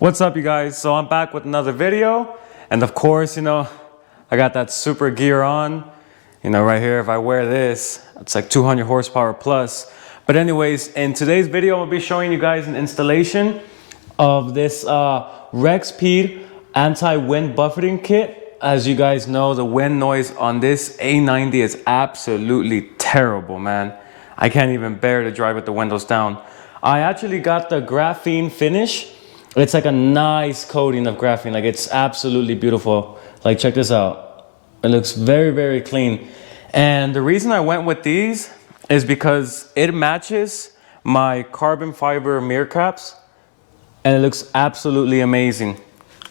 What's up, you guys? So I'm back with another video, and of course, I got that super gear on. Right here, if I wear this, it's like 200 horsepower plus. But anyways, in today's video, I'm gonna be showing you guys an installation of this Rexpeed Anti-Wind Buffeting kit. As you guys know, the wind noise on this A90 is absolutely terrible, man. I can't even bear to drive with the windows down. I actually got the graphene finish. It's like a nice coating of graphene. Like, it's absolutely beautiful. Like, check this out. It looks very, very clean. And the reason I went with these is because it matches my carbon fiber mirror caps, and it looks absolutely amazing.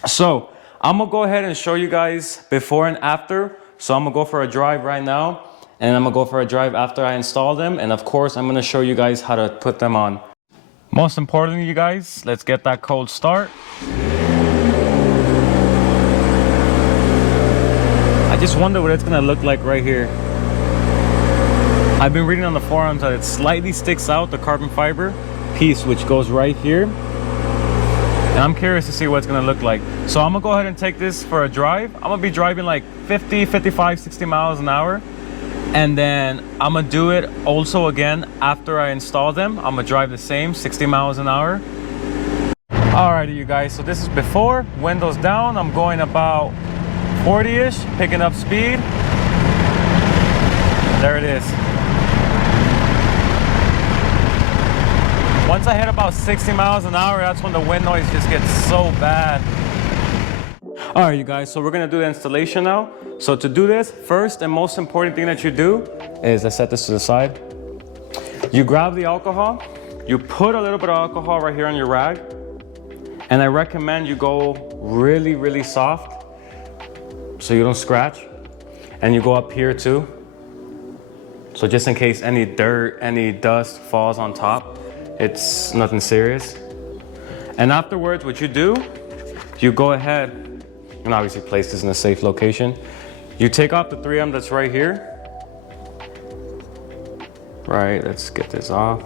So I'm gonna go ahead and show you guys before and after. So I'm gonna go for a drive right now, and I'm gonna go for a drive after I install them. And of course, I'm gonna show you guys how to put them on. Most importantly, you guys, let's get that cold start. I just wonder what it's gonna look like right here. I've been reading on the forums that it slightly sticks out, the carbon fiber piece, which goes right here. And I'm curious to see what it's gonna look like. So I'm gonna go ahead and take this for a drive. I'm gonna be driving like 50, 55, 60 miles an hour. And then I'm gonna do it also again after I install them. I'm gonna drive the same 60 miles an hour. Alrighty, you guys, so this is before, windows down. I'm going about 40-ish, picking up speed. There it is. Once I hit about 60 miles an hour, that's when the wind noise just gets so bad. All right, you guys, so we're gonna do the installation now. So to do this, first and most important thing that you do is, I set this to the side. You grab the alcohol, you put a little bit of alcohol right here on your rag, and I recommend you go really, really soft so you don't scratch. And you go up here too. So just in case any dirt, any dust falls on top, it's nothing serious. And afterwards, what you do, you go ahead and obviously place this in a safe location. You take off the 3M that's right here. Right, let's get this off.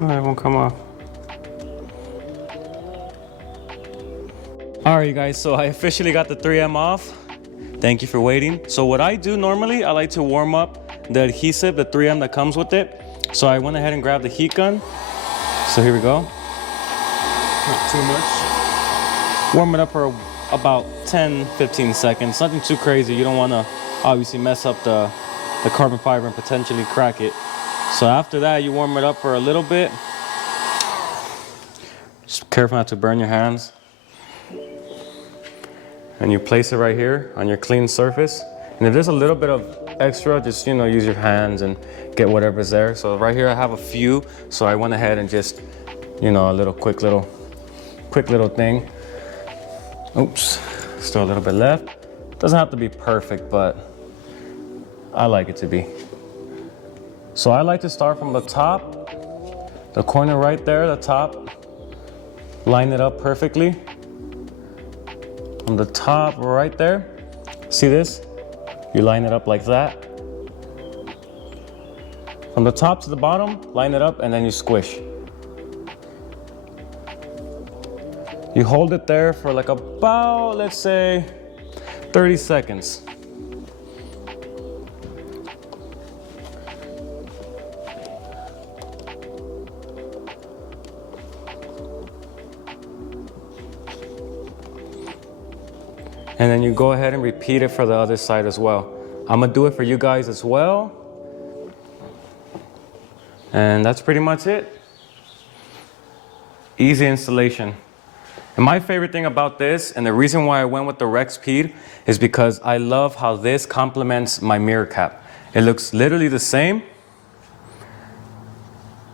Oh, it won't come off. All right, you guys, so I officially got the 3M off. Thank you for waiting. So what I do normally, I like to warm up the adhesive, the 3M that comes with it. So I went ahead and grabbed the heat gun. So here we go. Not too much. Warm it up for about 10-15 seconds. Nothing too crazy. You don't want to obviously mess up the carbon fiber and potentially crack it. So after that, you warm it up for a little bit. Just careful not to burn your hands. And you place it right here on your clean surface. And if there's a little bit of extra, just use your hands and get whatever's there. So right here I have a few, so I went ahead and just a little quick little thing. Oops, still a little bit left. Doesn't have to be perfect, but I like it to be. So I like to start from the top, the corner right there, the top, line it up perfectly. From the top right there, see this? You line it up like that. From the top to the bottom, line it up, and then you squish. You hold it there for like about, let's say, 30 seconds. And then you go ahead and repeat it for the other side as well. I'm gonna do it for you guys as well. And that's pretty much it. Easy installation. And my favorite thing about this, and the reason why I went with the Rexpeed, is because I love how this complements my mirror cap. It looks literally the same,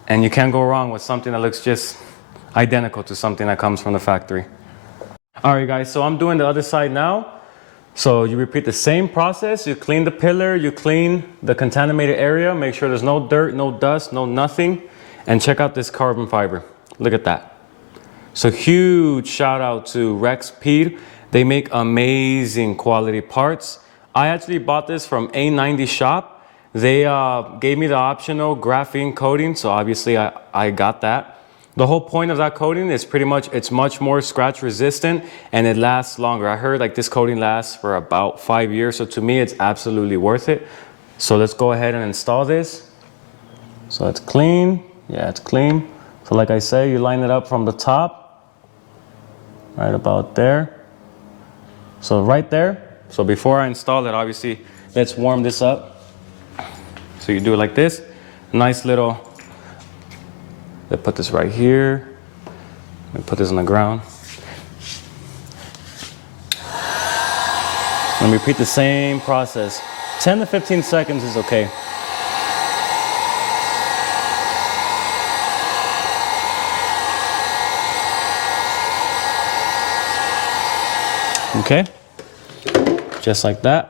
and you can't go wrong with something that looks just identical to something that comes from the factory. All right, guys, so I'm doing the other side now. So you repeat the same process. You clean the pillar, you clean the contaminated area, make sure there's no dirt, no dust, no nothing, and check out this carbon fiber. Look at that. So huge shout out to Rexpeed. They make amazing quality parts. I actually bought this from A90 shop. They gave me the optional graphene coating, so obviously I got that. The whole point of that coating is pretty much, it's much more scratch resistant and it lasts longer. I heard like this coating lasts for about 5 years. So to me, it's absolutely worth it. So let's go ahead and install this. So it's clean. Yeah, it's clean. So like I say, you line it up from the top, right about there. So right there. So before I install it, obviously, let's warm this up. So you do it like this. Nice little, let's put this right here. Let me put this on the ground. And repeat the same process. 10 to 15 seconds is okay. Okay, just like that.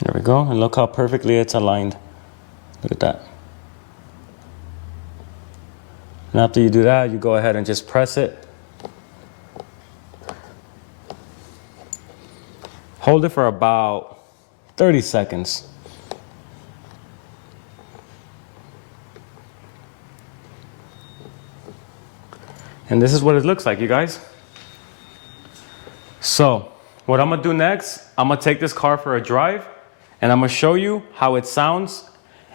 There we go, and look how perfectly it's aligned. Look at that. And after you do that, you go ahead and just press it. Hold it for about 30 seconds. And this is what it looks like, you guys. So, what I'm gonna do next, I'm gonna take this car for a drive and I'm gonna show you how it sounds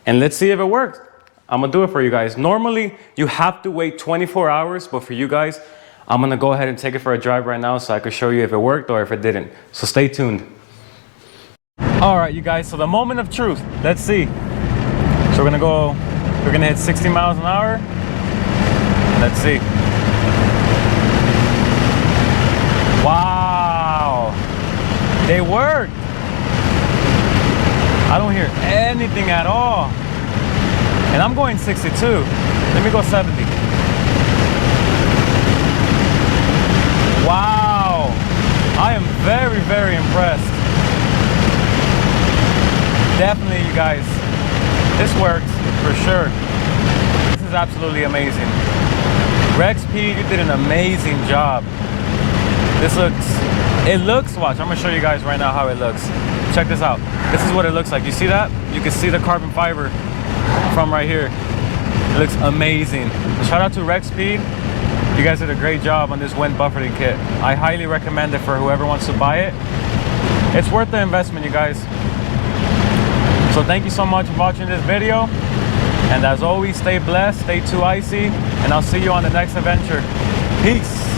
and let's see if it works. I'm gonna do it for you guys. Normally, you have to wait 24 hours, but for you guys, I'm gonna go ahead and take it for a drive right now so I can show you if it worked or if it didn't. So stay tuned. All right, you guys, so the moment of truth. Let's see. So we're gonna hit 60 miles an hour. Let's see. Wow, they worked. I don't hear anything at all. And I'm going 62. Let me go 70. Wow, I am very, very impressed. Definitely, you guys, this works for sure. This is absolutely amazing. Rexpeed, you did an amazing job. Watch, I'm gonna show you guys right now how it looks. Check this out. This is what it looks like. You see that? You can see the carbon fiber from right here. It looks amazing. Shout out to Rexpeed. You guys did a great job on this wind buffeting kit. I highly recommend it for whoever wants to buy it. It's worth the investment, you guys. So thank you so much for watching this video. And as always, stay blessed, stay too icy, and I'll see you on the next adventure. Peace.